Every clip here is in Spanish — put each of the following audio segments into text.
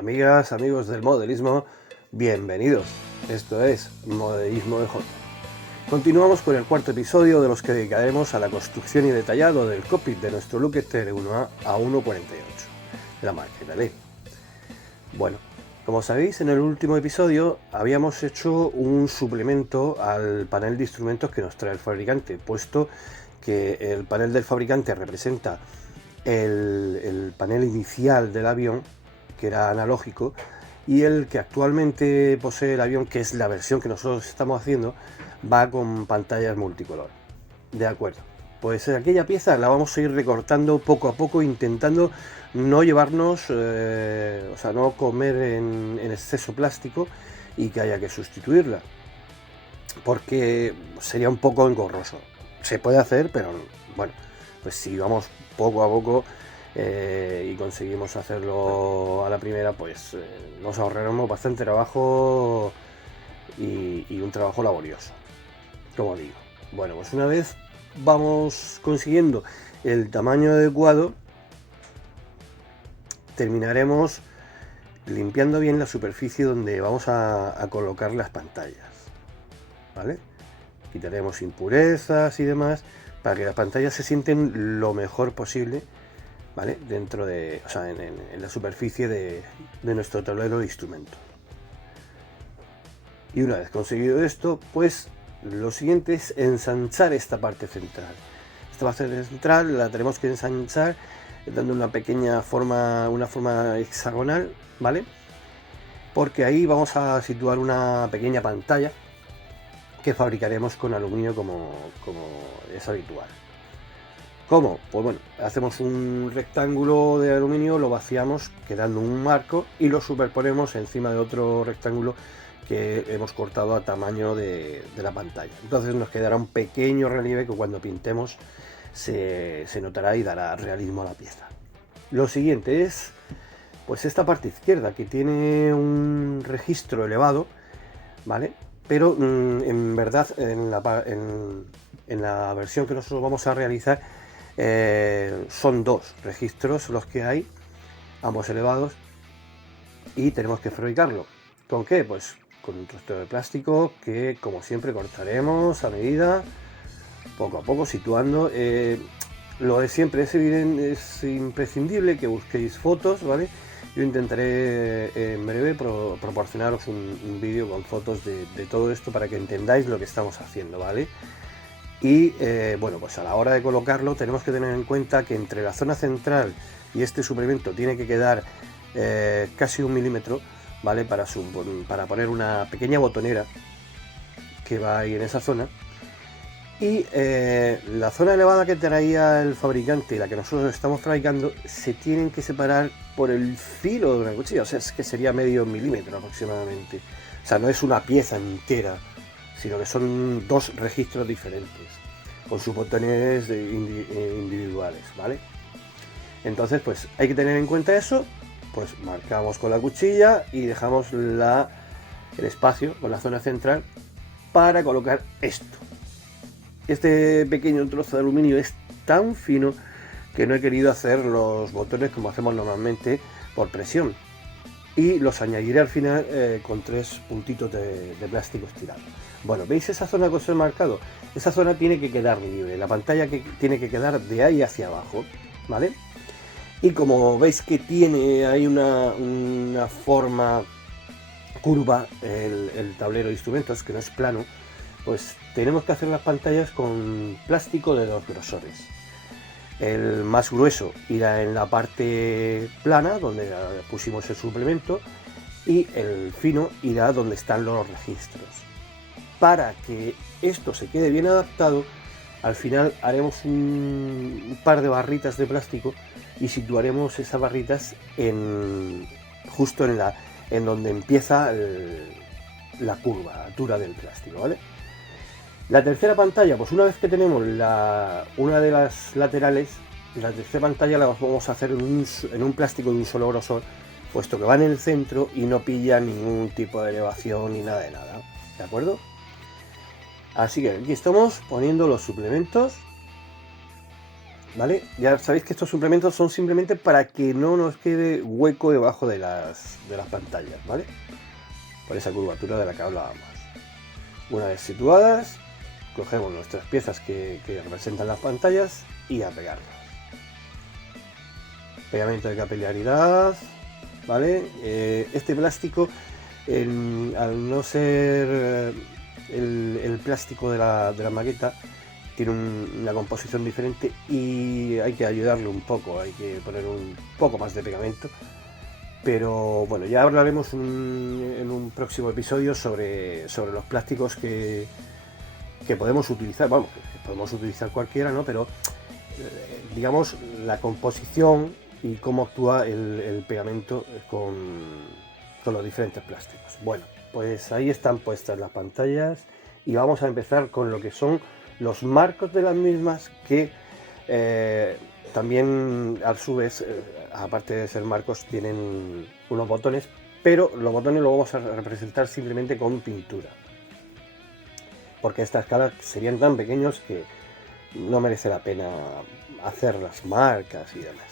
Amigas, amigos del modelismo, bienvenidos. Esto es Modelismo de J. Continuamos con el cuarto episodio de los que dedicaremos a la construcción y detallado del cockpit de nuestro Look TR1A a 1.48 de la marca Italy. Bueno, como sabéis, en el último episodio habíamos hecho un suplemento al panel de instrumentos que nos trae el fabricante, puesto que el panel del fabricante representa el panel inicial del avión, que era analógico, y el que actualmente posee el avión, que es la versión que nosotros estamos haciendo, va con pantallas multicolor. De acuerdo, pues aquella pieza la vamos a ir recortando poco a poco, intentando no llevarnos, o sea, no comer en exceso plástico y que haya que sustituirla, porque sería un poco engorroso. Se puede hacer, pero bueno, pues si vamos poco a poco y conseguimos hacerlo a la primera, pues nos ahorraremos bastante trabajo y un trabajo laborioso, como digo. Bueno, pues una vez vamos consiguiendo el tamaño adecuado, terminaremos limpiando bien la superficie donde vamos a colocar las pantallas, ¿vale? Quitaremos impurezas y demás para que las pantallas se sienten lo mejor posible, ¿vale? Dentro de, o sea, en la superficie de nuestro tablero de instrumentos. Y una vez conseguido esto, pues lo siguiente es ensanchar esta parte central. Esta parte central la tenemos que ensanchar dando una pequeña forma, una forma hexagonal, ¿vale? Porque ahí vamos a situar una pequeña pantalla que fabricaremos con aluminio como es habitual. ¿Cómo? Pues bueno, hacemos un rectángulo de aluminio, lo vaciamos quedando un marco y lo superponemos encima de otro rectángulo que hemos cortado a tamaño de la pantalla. Entonces nos quedará un pequeño relieve que cuando pintemos se notará y dará realismo a la pieza. Lo siguiente es pues esta parte izquierda, que tiene un registro elevado, ¿vale? Pero en verdad en la versión que nosotros vamos a realizar son dos registros los que hay, ambos elevados, y tenemos que fabricarlo. ¿Con qué? Pues con un trozo de plástico que, como siempre, cortaremos a medida, poco a poco, situando. Lo de siempre es evidente, es imprescindible que busquéis fotos, ¿vale? Yo intentaré en breve proporcionaros un vídeo con fotos de todo esto para que entendáis lo que estamos haciendo, ¿vale? Y bueno, pues a la hora de colocarlo tenemos que tener en cuenta que entre la zona central y este suplemento tiene que quedar casi 1 milímetro, ¿vale? Para poner una pequeña botonera que va ahí en esa zona. Y la zona elevada que traía el fabricante y la que nosotros estamos fabricando se tienen que separar por el filo de una cuchilla, o sea, es que sería medio milímetro aproximadamente. O sea, no es una pieza entera, sino que son dos registros diferentes, con sus botones individuales, ¿vale? Entonces, pues hay que tener en cuenta eso, pues marcamos con la cuchilla y dejamos el espacio con la zona central para colocar esto. Este pequeño trozo de aluminio es tan fino que no he querido hacer los botones como hacemos normalmente por presión, y los añadiré al final con 3 puntitos de plástico estirado. Bueno, ¿veis esa zona que os he marcado? Esa zona tiene que quedar libre, la pantalla tiene que quedar de ahí hacia abajo, ¿vale? Y como veis que tiene ahí una forma curva el tablero de instrumentos, que no es plano, pues tenemos que hacer las pantallas con plástico de 2 grosores. El más grueso irá en la parte plana, donde pusimos el suplemento, y el fino irá donde están los registros. Para que esto se quede bien adaptado, al final haremos un par de barritas de plástico y situaremos esas barritas justo en donde empieza la curva, la altura del plástico, ¿vale? La tercera pantalla, pues una vez que tenemos una de las laterales, la tercera pantalla la vamos a hacer en un plástico de un solo grosor, puesto que va en el centro y no pilla ningún tipo de elevación ni nada de nada, ¿de acuerdo? Así que aquí estamos poniendo los suplementos ¿vale? Ya sabéis que estos suplementos son simplemente para que no nos quede hueco debajo de las pantallas, ¿vale? Por esa curvatura de la que hablábamos. Una vez situadas, cogemos nuestras piezas que representan las pantallas y a pegarlas. Pegamento de capilaridad, ¿vale? Este plástico, al no ser el plástico de la maqueta, tiene una composición diferente y hay que ayudarle un poco, hay que poner un poco más de pegamento. Pero bueno, ya hablaremos en un próximo episodio sobre los plásticos que podemos utilizar. Vamos, que podemos utilizar cualquiera, ¿no? Pero digamos la composición y cómo actúa el pegamento con los diferentes plásticos. Bueno, pues ahí están puestas las pantallas y vamos a empezar con lo que son los marcos de las mismas, que también a su vez, aparte de ser marcos, tienen unos botones, pero los botones los vamos a representar simplemente con pintura, porque a esta escala serían tan pequeños que no merece la pena hacer las marcas y demás.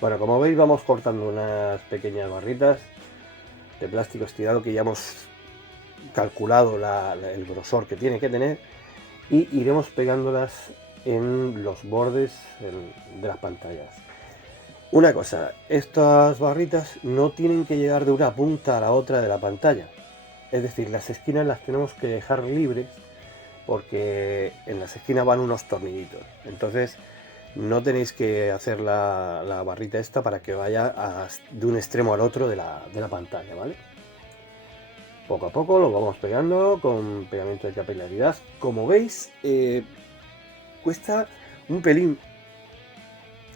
Bueno, como veis, vamos cortando unas pequeñas barritas de plástico estirado que ya hemos calculado el grosor que tiene que tener, y iremos pegándolas en los bordes de las pantallas. Una cosa, estas barritas no tienen que llegar de una punta a la otra de la pantalla, es decir, las esquinas las tenemos que dejar libres, porque en las esquinas van unos tornillitos, entonces no tenéis que hacer la barrita esta para que vaya de un extremo al otro de la pantalla, ¿vale? Poco a poco lo vamos pegando con pegamento de capilaridad. Como veis, cuesta un pelín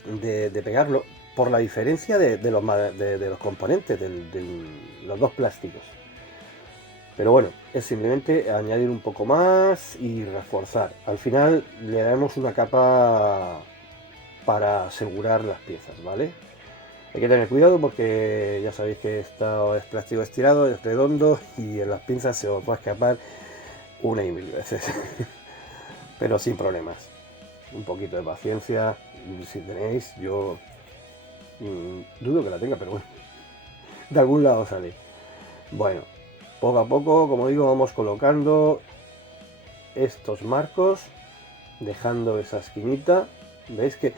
de pegarlo por la diferencia de los componentes, de los dos plásticos. Pero bueno, es simplemente añadir un poco más y reforzar. Al final le daremos una capa para asegurar las piezas, ¿vale? Hay que tener cuidado porque ya sabéis que esto es plástico estirado, es redondo y en las pinzas se os va a escapar una y mil veces. Pero sin problemas. Un poquito de paciencia, si tenéis, yo dudo que la tenga, pero bueno, de algún lado sale. Bueno, poco a poco, como digo, vamos colocando estos marcos, dejando esa esquinita. Veis que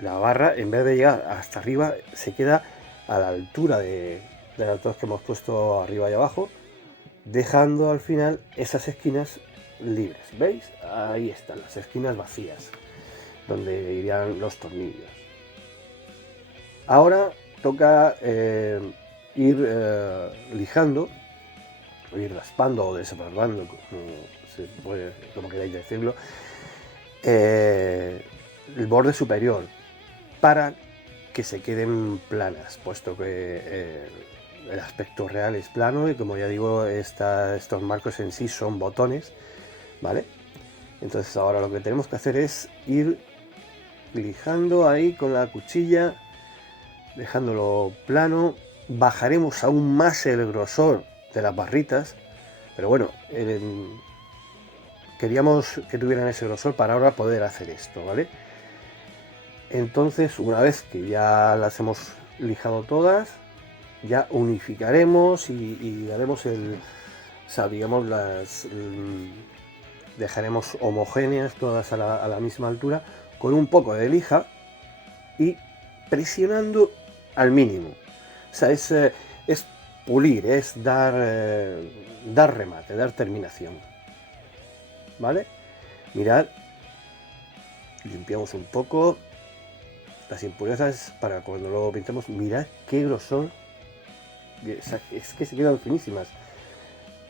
la barra, en vez de llegar hasta arriba, se queda a la altura de las dos que hemos puesto arriba y abajo, dejando al final esas esquinas libres. ¿Veis? Ahí están las esquinas vacías, donde irían los tornillos. Ahora toca ir lijando, o ir raspando o desbarbando, como queráis decirlo, el borde superior, para que se queden planas, puesto que el aspecto real es plano y, como ya digo, estos marcos en sí son botones, ¿vale? Entonces ahora lo que tenemos que hacer es ir lijando ahí con la cuchilla, dejándolo plano. Bajaremos aún más el grosor de las barritas, pero bueno, queríamos que tuvieran ese grosor para ahora poder hacer esto, ¿vale? Entonces, una vez que ya las hemos lijado todas, ya unificaremos y haremos digamos, dejaremos homogéneas todas a la misma altura, con un poco de lija y presionando al mínimo. O sea, es pulir, es dar remate, dar terminación, ¿vale? Mirad, limpiamos un poco las impurezas para cuando lo pintemos. Mirad qué grosor, es que se quedan finísimas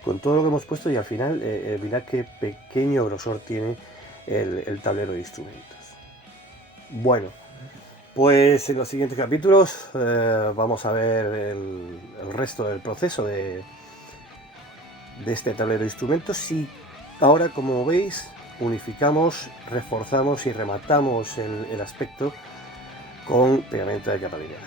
con todo lo que hemos puesto, y al final mirad qué pequeño grosor tiene el tablero de instrumentos. Bueno, pues en los siguientes capítulos vamos a ver el resto del proceso de este tablero de instrumentos, y ahora, como veis, unificamos, reforzamos y rematamos el aspecto con pegamento de capilaridad.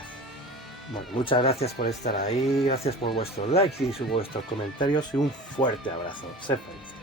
Bueno, muchas gracias por estar ahí, gracias por vuestros likes y vuestros comentarios, y un fuerte abrazo. Sed felices.